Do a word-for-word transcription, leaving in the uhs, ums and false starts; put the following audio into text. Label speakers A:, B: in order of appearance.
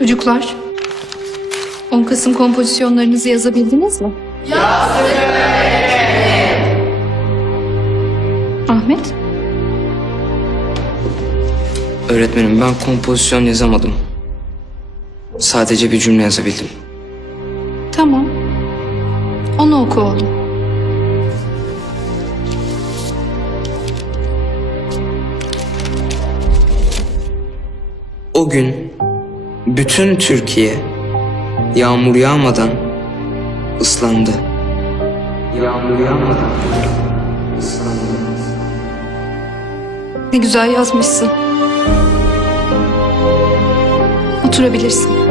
A: Çocuklar, on Kasım kompozisyonlarınızı yazabildiniz mi? Yazdık. Ahmet?
B: Öğretmenim, ben kompozisyon yazamadım. Sadece bir cümle yazabildim.
A: Tamam. Onu oku oğlum.
B: O gün bütün Türkiye yağmur yağmadan ıslandı. Yağmur yağmadan ıslandı.
A: Ne güzel yazmışsın. Oturabilirsin.